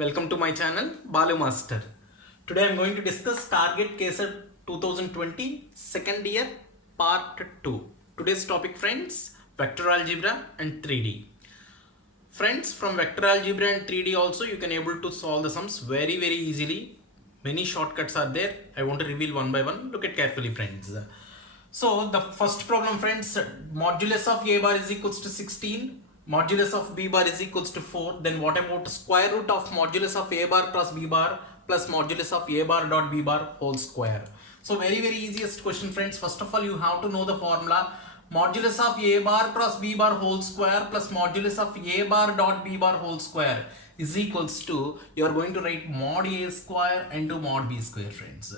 welcome to my channel Balu Master. Today I am going to discuss Target KSET 2020 second year part 2. Today's topic friends, vector algebra and 3D. Friends, from vector algebra and 3D also you can able to solve the sums very easily. Many shortcuts are there. I want to reveal one by one. Look at carefully friends. So the first problem friends, modulus of a bar is equals to 16, modulus of b bar is equals to 4. Then what about square root of modulus of a bar plus b bar plus modulus of a bar dot b bar whole square? So very easiest question friends. First of all you have to know the formula. Modulus of a bar plus b bar whole square plus modulus of a bar dot b bar whole square is equals to, you are going to write mod a square into mod b square friends.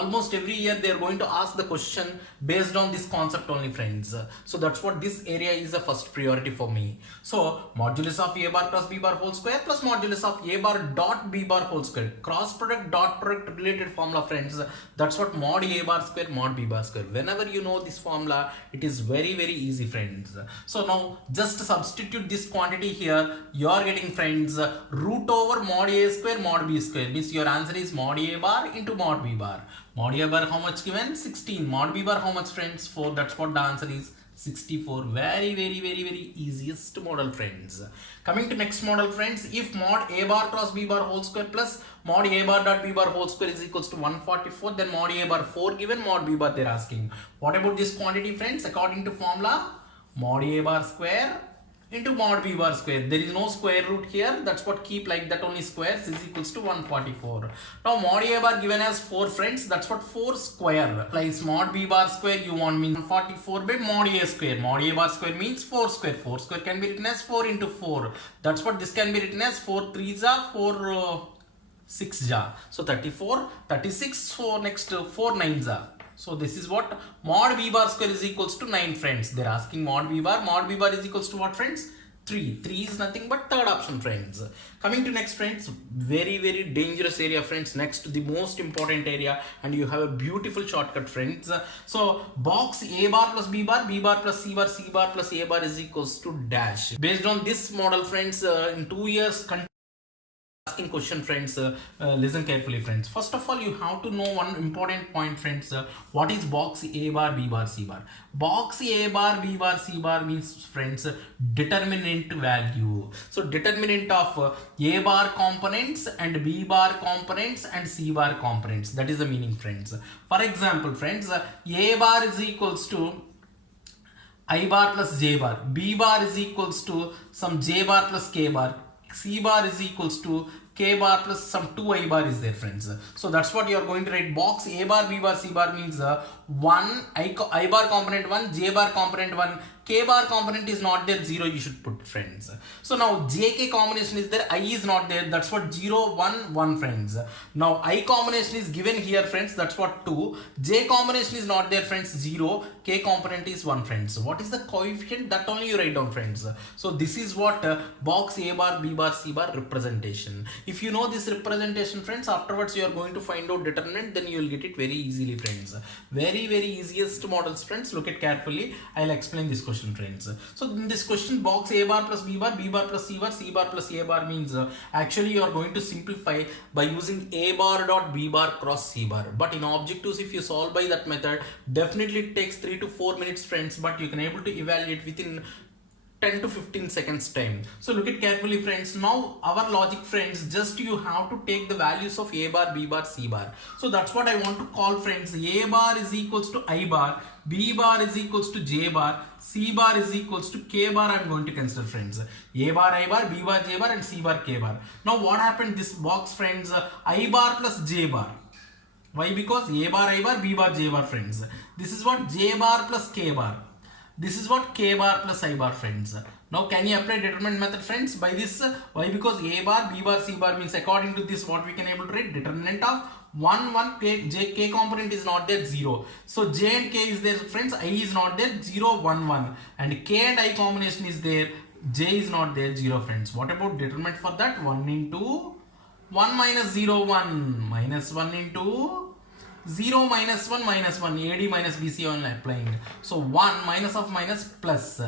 Almost every year they are going to ask the question based on this concept only friends. So that's what this area is the first priority for me. So modulus of a bar plus b bar whole square plus modulus of a bar dot b bar whole square. Cross product dot product related formula friends. That's what mod a bar square mod b bar square. Whenever you know this formula, it is very easy friends. So now just substitute this quantity here. You are getting friends root over mod a square mod b square. Means your answer is mod a bar into mod b bar. Mod a bar how much given? 16. Mod b bar how much friends? 4. That's what the answer is. 64. Very easiest model friends. Coming to next model friends, if mod a bar cross b bar whole square plus mod a bar dot b bar whole square is equals to 144, then mod a bar 4 given, mod b bar they're asking. What about this quantity friends? According to formula, mod a bar square into mod b bar square. There is no square root here. That's what, keep like that only, squares is equals to 144. Now mod a bar given as 4 friends. That's what 4 square. Place mod b bar square, you want means 144 by mod a square. Mod a bar square means 4 square. 4 square can be written as 4 into 4. That's what this can be written as 4 3s are 4 6 ja. So 34, 36, for next 4 9s are. So this is what mod b bar square is equals to 9 friends. They're asking mod b bar. Mod b bar is equals to what friends? 3. 3 is nothing but third option friends. Coming to next friends, very dangerous area friends. Next, the most important area, and you have a beautiful shortcut friends. So box a bar plus b bar plus c bar plus a bar is equals to dash. Based on this model friends, in 2 years asking question friends, listen carefully friends. First of all you have to know one important point friends. What is box a bar b bar c bar? Box a bar b bar c bar means friends determinant value. So determinant of a bar components and b bar components and c bar components, that is the meaning friends. For example friends, a bar is equals to I bar plus j bar, b bar is equals to some j bar plus k bar, c bar is equals to k bar plus some 2i bar is there friends. So that's what you are going to write. Box a bar b bar c bar means 1 I bar component 1, j bar component 1, k bar component is not there, 0 you should put friends. So now jk combination is there, I is not there, that's what 0 1 1 friends. Now I combination is given here friends, that's what 2, j combination is not there friends, 0, k component is 1 friends. What is the coefficient? That only you write down friends. So this is what box a bar b bar c bar representation. If you know this representation friends, afterwards you are going to find out determinant, then you will get it very easily friends. Very easiest models friends. Look at carefully, I'll explain this question friends. So in this question, box a bar plus b bar plus c bar plus a bar means actually you are going to simplify by using a bar dot b bar cross c bar. But in objectives, if you solve by that method, definitely it takes 3 to 4 minutes friends, but you can able to evaluate within 10 to 15 seconds time. So look at carefully friends. Now our logic friends, just you have to take the values of a bar b bar c bar. So that's what I want to call friends. A bar is equals to I bar, b bar is equals to j bar, c bar is equals to k bar. I'm going to consider friends. A bar I bar, b bar j bar and c bar k bar. Now what happened this box friends? I bar plus j bar. Why? Because a bar I bar, b bar j bar friends. This is what j bar plus k bar. This is what k bar plus I bar friends. Now can you apply determinant method friends by this? Why? Because a bar b bar c bar means according to this what we can able to write, determinant of 1 1 k component is not there, 0. So j and k is there friends, I is not there, 0 1 1, and k and I combination is there, j is not there, 0 friends. What about determinant for that? 1 into 1 minus 0 1 minus 1 into 0 minus 1 minus 1, AD minus BC only applying. So 1 minus of minus plus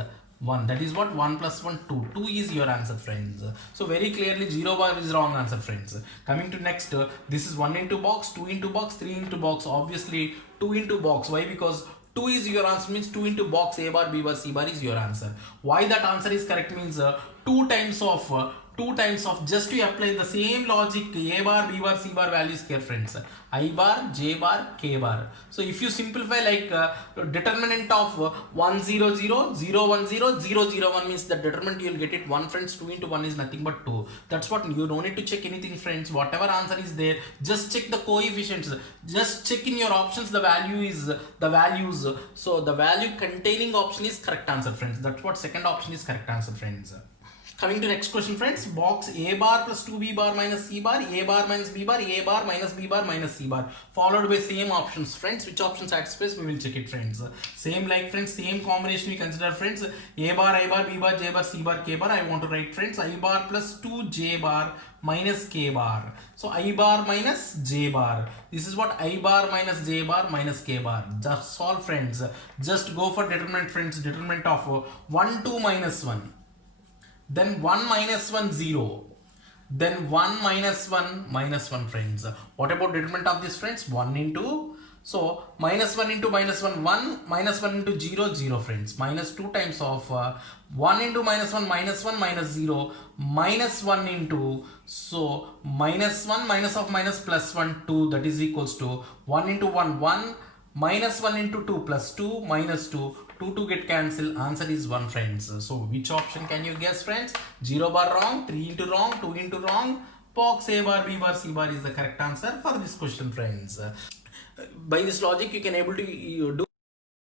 1. That is what 1 plus 1 2. 2 is your answer, friends. So very clearly 0 bar is wrong answer, friends. Coming to next, this is 1 into box, 2 into box, 3 into box. Obviously 2 into box. Why? Because 2 is your answer, means 2 into box, A bar, B bar, C bar is your answer. Why that answer is correct means 2 times of just to apply the same logic, A bar, B bar, C bar values here, friends. I bar, J bar, K bar. So if you simplify like determinant of 1 0 0 0 1 0 0 0 1 means the determinant you will get it 1, friends. 2 into 1 is nothing but 2. That's what you don't need to check anything, friends. Whatever answer is there, just check the coefficients. Just check in your options the value is the values. So the value containing option is correct answer, friends. That's what second option is correct answer, friends. Coming to next question, friends. Box A bar plus 2B bar minus C bar, A bar minus B bar, A bar minus B bar minus C bar, followed by same options, friends. Which option satisfies? We will check it, friends. Same like, friends, same combination we consider, friends. A bar, I bar, B bar, J bar, C bar, K bar. I want to write, friends, I bar plus 2J bar minus K bar. So I bar minus J bar. This is what I bar minus J bar minus K bar. Just solve, friends. Just go for determinant, friends. Determinant of 1 2 minus 1. Then 1 minus 1 0, then 1 minus 1 minus 1, friends. What about determinant of this, friends? 1 into, so minus 1 into minus 1 1, minus 1 into 0 0, friends. Minus 2 times of 1 into minus 1 minus 0, minus 1 into, so minus 1 minus of minus plus 1 2, that is equals to 1 into 1 1, minus 1 into 2 plus 2 minus 2, 2 get cancelled. Answer is 1, friends. So which option can you guess, friends? 0 bar wrong, 3 into wrong, 2 into wrong. Box A bar, B bar, C bar is the correct answer for this question, friends. By this logic you can able to do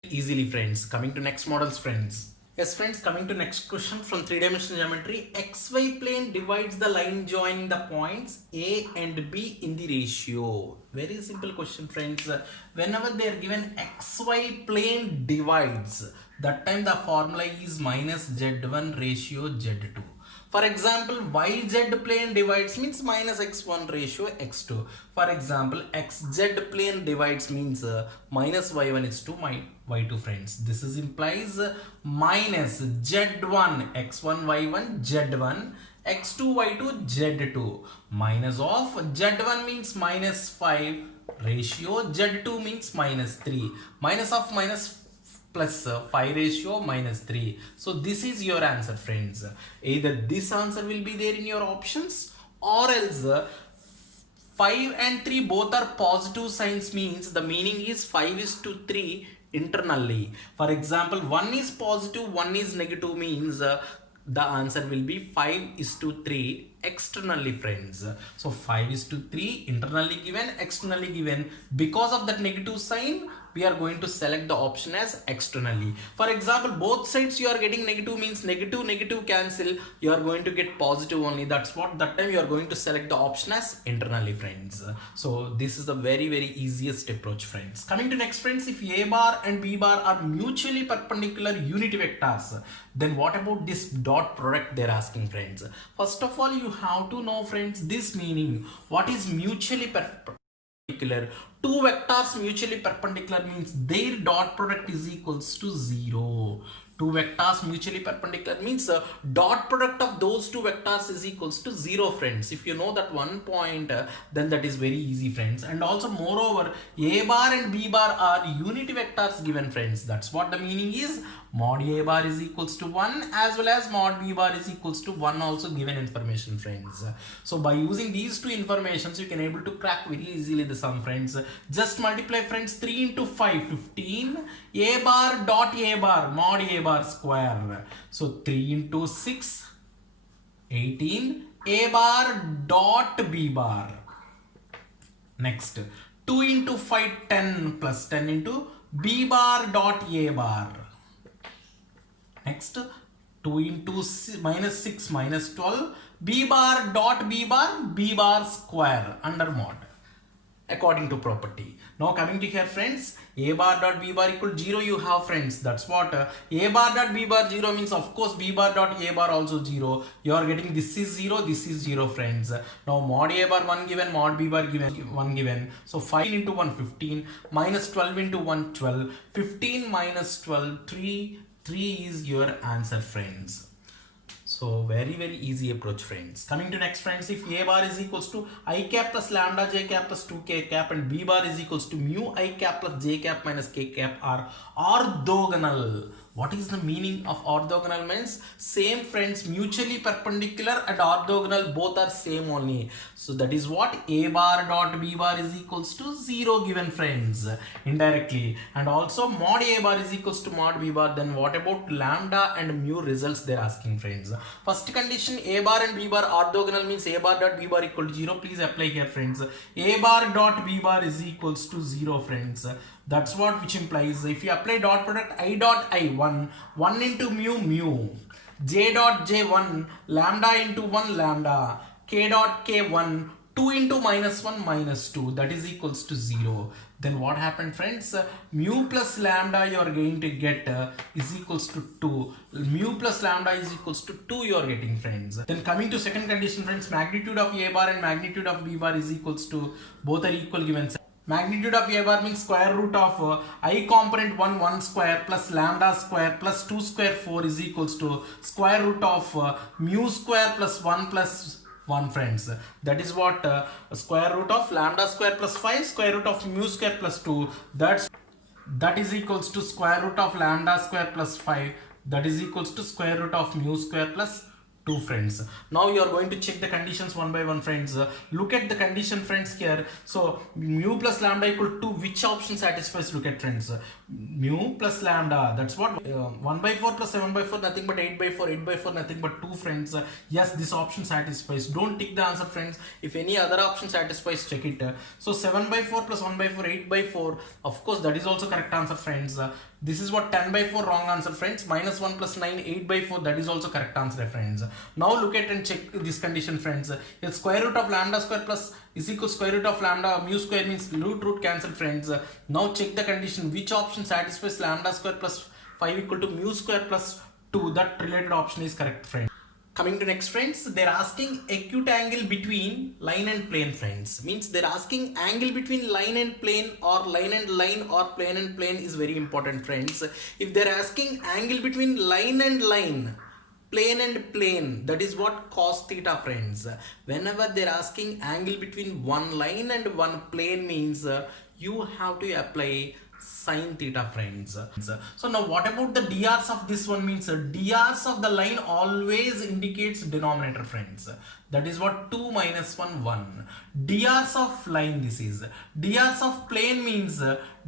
easily, friends. Coming to next models, friends. Yes, friends, coming to next question from 3-dimensional geometry. XY plane divides the line joining the points A and B in the ratio. Very simple question, friends. Whenever they are given XY plane divides, that time the formula is minus Z1 ratio Z2. For example, YZ plane divides means minus X1 ratio X2. For example, XZ plane divides means minus Y1 is to Y2, friends. This is implies minus Z1 X1 Y1 Z1 X2 Y2 Z2 minus of Z1 means minus 5 ratio Z2 means minus 3 minus of minus plus 5 ratio minus 3. So this is your answer, friends. Either this answer will be there in your options, or else 5 and 3 both are positive signs, means the meaning is 5 is to 3 internally. For example, 1 is positive, 1 is negative, means the answer will be 5 is to 3 externally, friends. So 5 is to 3 internally given, externally given. Because of that negative sign, we are going to select the option as externally. For example, both sides you are getting negative, means negative negative cancel, you are going to get positive only. That's what, that time you are going to select the option as internally, friends. So this is the very easiest approach, friends. Coming to next, friends, if A bar and B bar are mutually perpendicular unity vectors, then what about this dot product they're asking, friends? First of all, you have to know, friends, this meaning. What is mutually perpendicular? Two vectors mutually perpendicular means their dot product is equals to 0. Two vectors mutually perpendicular means dot product of those two vectors is equals to 0, friends. If you know that one point, then that is very easy, friends. And also, moreover, A bar and B bar are unity vectors given, friends. That's what the meaning is. Mod A bar is equals to 1 as well as mod B bar is equals to 1, also given information, friends. So by using these two informations, you can able to crack very easily the sum, friends. Just multiply, friends. 3 into 5 15. A bar dot A bar mod A bar square. So 3 into 6 18. A bar dot B bar. Next, 2 into 5 10 plus 10 into B bar dot A bar. Next, 2 into minus 6 minus 12 B bar dot B bar square under mod according to property. Now coming to here, friends, A bar dot B bar equal 0 you have, friends. That's what A bar dot B bar 0 means, of course, B bar dot A bar also 0. You are getting this is 0, this is 0, friends. Now mod A bar 1 given, mod B bar given 1 given. So 5 into 1 15 minus 12 into 1 12. 15 minus 12 3. 3 is your answer, friends. So very easy approach, friends. Coming to next, friends, if a bar is equals to I cap plus lambda j cap plus 2k cap and b bar is equals to mu I cap plus j cap minus k cap are orthogonal. What is the meaning of orthogonal? Means same, friends, mutually perpendicular and orthogonal, both are same only. So that is what a bar dot b bar is equals to 0 given, friends, indirectly. And also mod a bar is equals to mod b bar. Then what about lambda and mu results they're asking, friends? First condition, a bar and b bar orthogonal means a bar dot b bar equal to 0. Please apply here, friends. A bar dot b bar is equals to 0, friends. That's what which implies if you apply dot product I dot I 1 into mu j dot j 1 lambda into 1 lambda k dot k 1 2 into -1 -2, that is equals to 0. Then what happened, friends? Mu plus lambda you are going to get is equals to 2. Mu plus lambda is equals to 2 you are getting, friends. Then coming to second condition, friends, magnitude of a bar and magnitude of b bar is equals to, both are equal given. Magnitude of a bar means square root of I component 1 square plus lambda square plus 2 square 4 is equals to square root of mu square plus 1, friends. That is what square root of lambda square plus 5 square root of mu square plus 2, that is equals to square root of lambda square plus 5, that is equals to square root of mu square plus 2, friends. Now you are going to check the conditions one by one, friends. Look at the condition, friends, here. So mu plus lambda equal to which option satisfies? Look at, friends. Mu plus lambda, that's what 1 by 4 plus 7 by 4 nothing but 8 by 4, 8 by 4 nothing but 2, friends. Yes, this option satisfies. Don't tick the answer, friends. If any other option satisfies, check it. So 7 by 4 plus 1 by 4, 8 by 4, of course that is also correct answer, friends. This is what 10 by 4, wrong answer, friends. -1 plus 9, 8 by 4, that is also correct answer, friends. Now look at and check this condition, friends. The square root of lambda square plus is equal to square root of lambda, mu square means root cancel, friends. Now check the condition, which option satisfies lambda square plus 5 equal to mu square plus 2. That related option is correct, friends. Coming to next, friends, they're asking acute angle between line and plane, friends. Means they're asking angle between line and plane, or line and line, or plane and plane is very important, friends. If they're asking angle between line and line, plane and plane, that is what cos theta, friends. Whenever they're asking angle between one line and one plane means you have to apply sin theta, friends. So now what about the drs of this one? Means drs of the line always indicates denominator, friends. That is what 2 minus 1 1. Drs of line, this is. Drs of plane means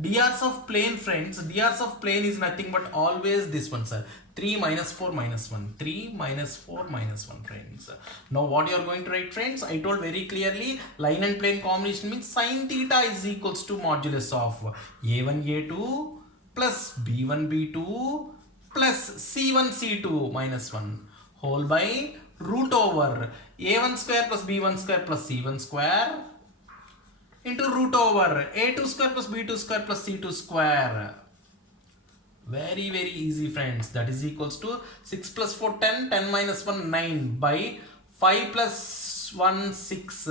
drs of plane, friends. Drs of plane is nothing but always this one, sir. 3 minus 4 minus 1. 3 minus 4 minus 1, friends. Now what you are going to write, friends? I told very clearly, line and plane combination means sin theta is equals to modulus of a1 a2 plus b1 b2 plus c1 c2 minus 1 whole by root over a1 square plus b1 square plus c1 square into root over a2 square plus b2 square plus c2 square. Very easy, friends. That is equals to 6 plus 4 10, 10 minus 1 9 by 5 plus 1 6,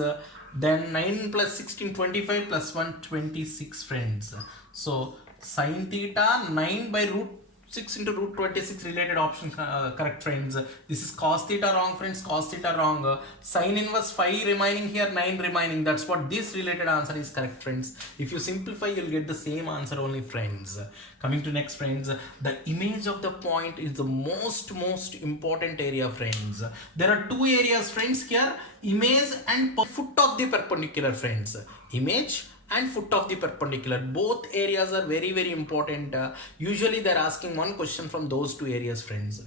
then 9 plus 16 25 plus 1 26, friends. So sin theta 9 by root 6 into root 26, related option correct, friends. This is cos theta, wrong, friends. Cos theta wrong. Sin inverse 5 remaining here, 9 remaining. That's what this related answer is correct, friends. If you simplify, you'll get the same answer only, friends. Coming to next, friends, the image of the point is the most important area, friends. There are two areas, friends, here: image and foot of the perpendicular, friends. Image and foot of the perpendicular, both areas are very important. Usually they're asking one question from those two areas, friends.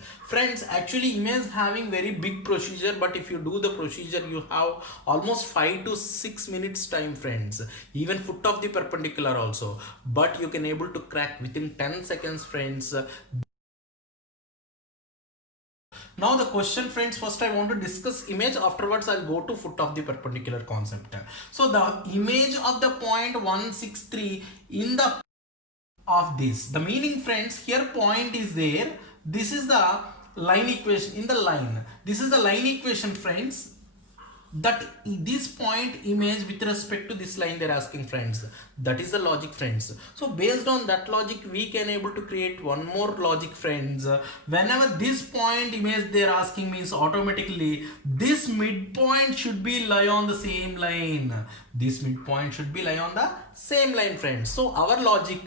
Actually image having very big procedure, but if you do the procedure you have almost 5 to 6 minutes time, friends. Even foot of the perpendicular also, but you can able to crack within 10 seconds, friends. Now the question, friends, first I want to discuss image, afterwards I'll go to foot of the perpendicular concept. So the image of the point 163 in the of this, the meaning, friends, here point is there, this is the line equation in the line, this is the line equation, friends. that this point image with respect to this line they're asking, friends. That is the logic, friends. So based on that logic, we can able to create one more logic, friends. Whenever this point image they're asking means automatically this midpoint should be lie on the same line. This midpoint should be lie on the same line, friends. So our logic,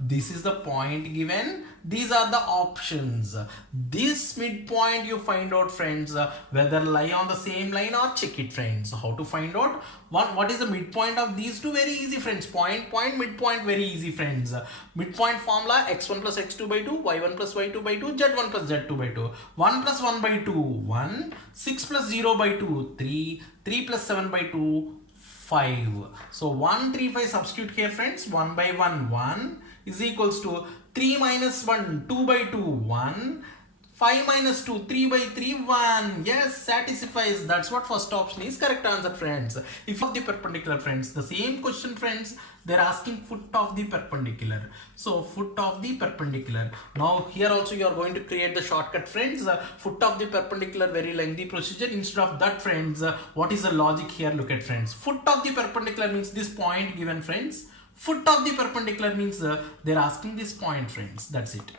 this is the point given, these are the options. This midpoint you find out, friends, whether lie on the same line or check it, friends. So how to find out what is the midpoint of these two? Very easy, friends. Point midpoint, very easy, friends. Midpoint formula: x1 plus x2 by 2, y1 plus y2 by 2, z1 plus z2 by 2. 1 plus 1 by 2, 1. 6 plus 0 by 2, 3. 3 plus 7 by 2, 5. So 1, 3, 5 substitute here, friends. 1 by 1, 1 is equals to 3 minus 1, 2 by 2, 1. 5 minus 2, 3 by 3, 1. Yes, satisfies. That's what first option is correct answer, friends. If you have the perpendicular, friends, the same question, friends, they're asking foot of the perpendicular. So foot of the perpendicular. Now here also you are going to create the shortcut, friends. Foot of the perpendicular, very lengthy procedure. Instead of that, friends, what is the logic here? Look at, friends. Foot of the perpendicular means this point given, friends. Foot of the perpendicular means they're asking this point, friends. That's it.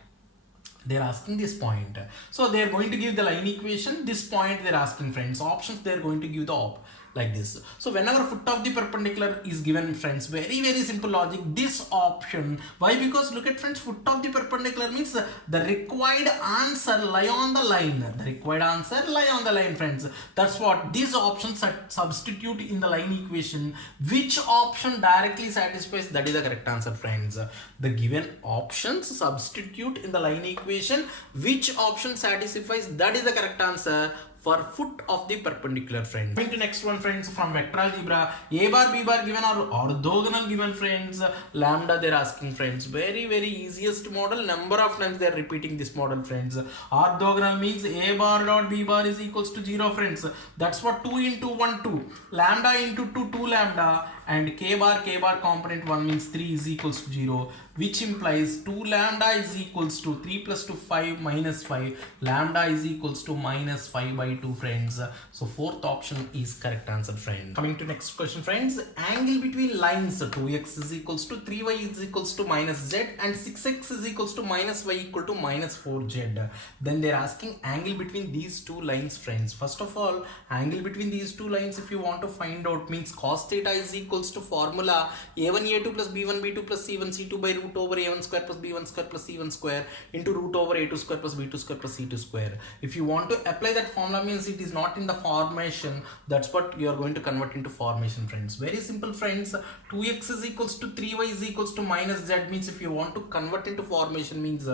They're asking this point. So they're going to give the line equation. This point they're asking, friends. Options they're going to give the like this. So whenever foot of the perpendicular is given, friends, very simple logic, this option. Why? Because look at, friends, foot of the perpendicular means the required answer lie on the line. The required answer lie on the line, friends. That's what these options substitute in the line equation. Which option directly satisfies? That is the correct answer, friends. The given options substitute in the line equation. Which option satisfies? That is the correct answer for foot of the perpendicular, friends. Coming to next one, friends, from vector algebra, a bar b bar given or orthogonal given, friends. Lambda they're asking, friends. Very easiest model. Number of times they're repeating this model, friends. Orthogonal means a bar dot b bar is equals to 0, friends. That's what 2 into 1 2. Lambda into 2 2 lambda, and k bar component 1 means 3 is equals to 0, which implies 2 lambda is equals to 3 plus 2 5 minus 5. Lambda is equals to minus 5 by 2, friends. So fourth option is correct answer, friends. Coming to next question, friends. Angle between lines 2x is equals to 3y is equals to minus z, and 6x is equals to minus y equal to minus 4z. Then they're asking angle between these two lines, friends. First of all, angle between these two lines, if you want to find out, means cos theta is equals to formula a1 a2 plus b1 b2 plus c1 c2 by root over a1 square plus b1 square plus c1 square into root over a2 square plus b2 square plus c2 square. If you want to apply that formula, means it is not in the formation. That's what you are going to convert into formation, friends. Very simple, friends. 2x is equals to 3y is equals to minus z means if you want to convert into formation, means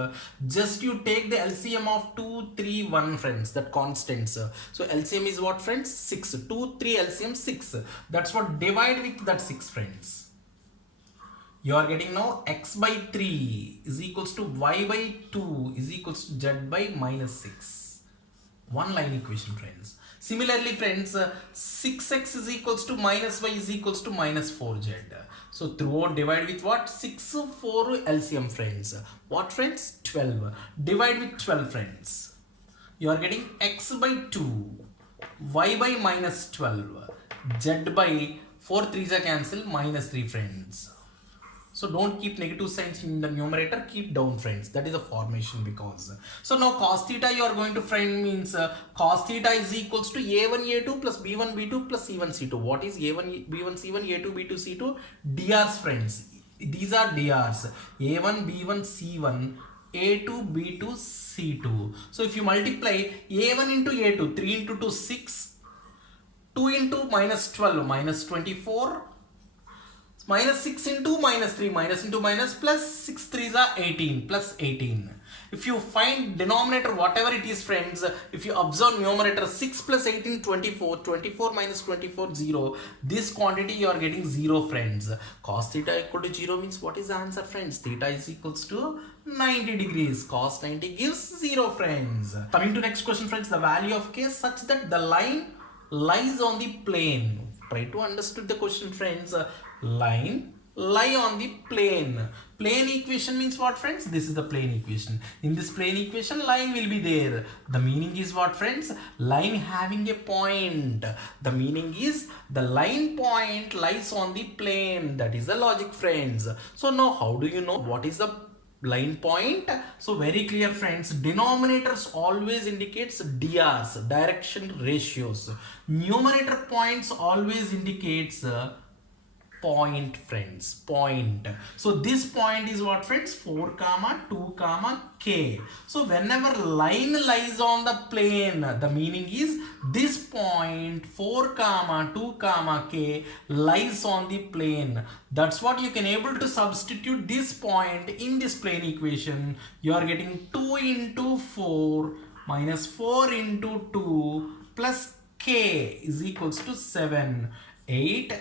just you take the LCM of 2 3 1, friends, that constants. So LCM is what, friends? 6. 2 3 LCM 6. That's what divide with that 6, friends. You are getting now x by 3 is equals to y by 2 is equals to z by minus 6. One line equation, friends. Similarly, friends, 6x is equals to minus y is equals to minus 4z. So throughout divide with what? 6 4 LCM, friends. What, friends? 12. Divide with 12, friends. You are getting x by 2, y by minus 12, z by 4 3s are cancel minus 3, friends. So don't keep negative signs in the numerator, keep down, friends. That is a formation because. So now cos theta you are going to find, means cos theta is equals to a1 a2 plus b1 b2 plus c1 c2. What is a1 b1 c1 a2 b2 c2? DRs, friends. These are DRs. a1 b1 c1 a2 b2 c2. So if you multiply a1 into a2, 3 into 2 6, 2 into minus 12 minus 24, minus 6 into minus 3 minus into minus plus 6 3s are 18 plus 18. If you find denominator whatever it is, friends, if you observe numerator 6 plus 18 24, 24 minus 24 0, this quantity you are getting 0, friends. Cos theta equal to 0 means what is the answer, friends? Theta is equals to 90 degrees. Cos 90 gives 0, friends. Coming to next question, friends. The value of k is such that the line lies on the plane. Try to understand the question, friends. Line lie on the plane. Plane equation means what, friends? This is the plane equation. In this plane equation, line will be there. The meaning is what, friends? Line having a point. The meaning is the line point lies on the plane. That is the logic, friends. So now how do you know what is the line point? So very clear, friends. Denominators always indicates DRs, direction ratios. Numerator points always indicates point, friends, point. So this point is what, friends? 4 comma 2 comma k. So whenever line lies on the plane, the meaning is this point 4 comma 2 comma k lies on the plane. That's what you can able to substitute this point in this plane equation. You are getting 2 into 4 minus 4 into 2 plus k is equals to 7. 8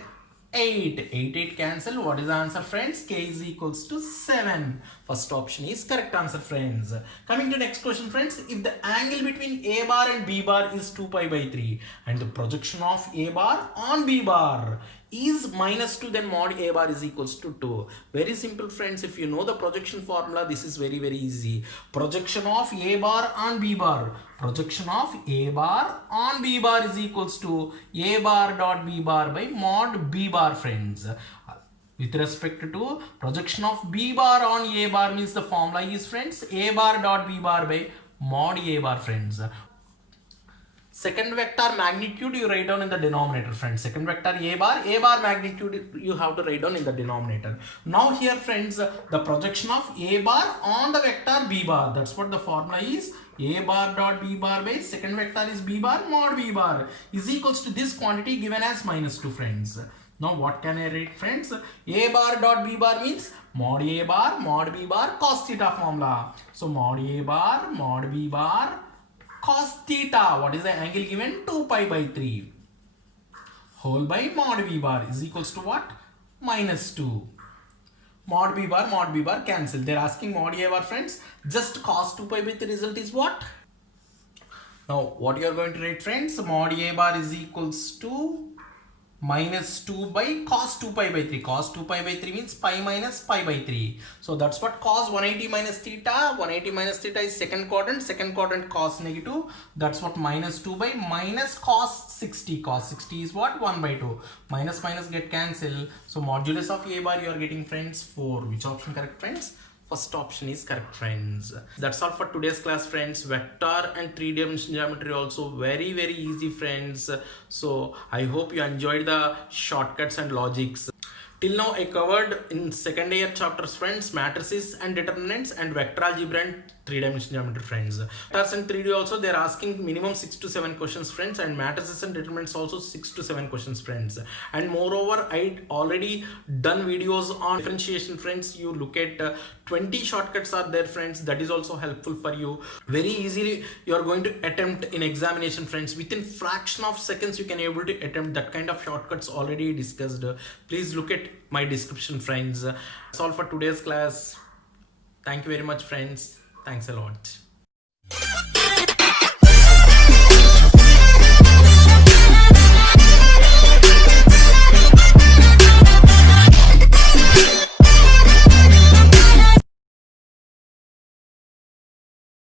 cancel. What is the answer, friends? K is equals to 7. First option is correct answer, friends. Coming to next question, friends. If the angle between A bar and B bar is 2 pi by 3 and the projection of A bar on B bar is minus 2, then mod A bar is equals to 2. Very simple, friends. If you know the projection formula, this is very easy. Projection of A bar on B bar. Projection of A bar on B bar is equals to A bar dot B bar by mod B bar, friends. With respect to projection of B bar on A bar means the formula is, friends, A bar dot B bar by mod A bar, friends. Second vector magnitude you write down in the denominator, friends. Second vector A bar magnitude you have to write down in the denominator. Now here, friends, the projection of A bar on the vector B bar. That's what the formula is. A bar dot B bar by second vector is B bar mod B bar is equals to this quantity given as minus 2, friends. Now what can I write, friends? A bar dot B bar means mod A bar mod B bar cos theta formula. So mod A bar mod B bar cos theta. What is the angle given? 2 pi by 3 whole by mod B bar is equals to what? Minus 2. Mod B bar cancel. They're asking mod A bar, friends. Just cos 2 pi by 3 result is what? Now what you are going to write, friends? Mod A bar is equals to minus 2 by cos 2 pi by 3. Cos 2 pi by 3 means pi minus pi by 3. So that's what cos 180 minus theta. 180 minus theta is second quadrant cos negative. That's what minus 2 by minus cos 60. Cos 60 is what? 1 by 2. Minus get cancel. So modulus of A bar you are getting, friends, 4. Which option correct, friends? First option is correct, friends. That's all for today's class, friends. Vector and 3-dimensional geometry also very easy, friends. So I hope you enjoyed the shortcuts and logics. Till now I covered in second year chapters, friends, matrices and determinants and vector algebra and 3-dimensional geometry, friends. Vectors and 3D also they're asking minimum 6 to 7 questions, friends, and matrices and determinants also 6 to 7 questions, friends. And moreover, I already done videos on differentiation, friends. You look at 20 shortcuts are there, friends. That is also helpful for you. Very easily you are going to attempt in examination, friends. Within fraction of seconds you can able to attempt that kind of shortcuts already discussed. Please look at my description, friends. That's all for today's class. Thank you very much, friends. Thanks a lot.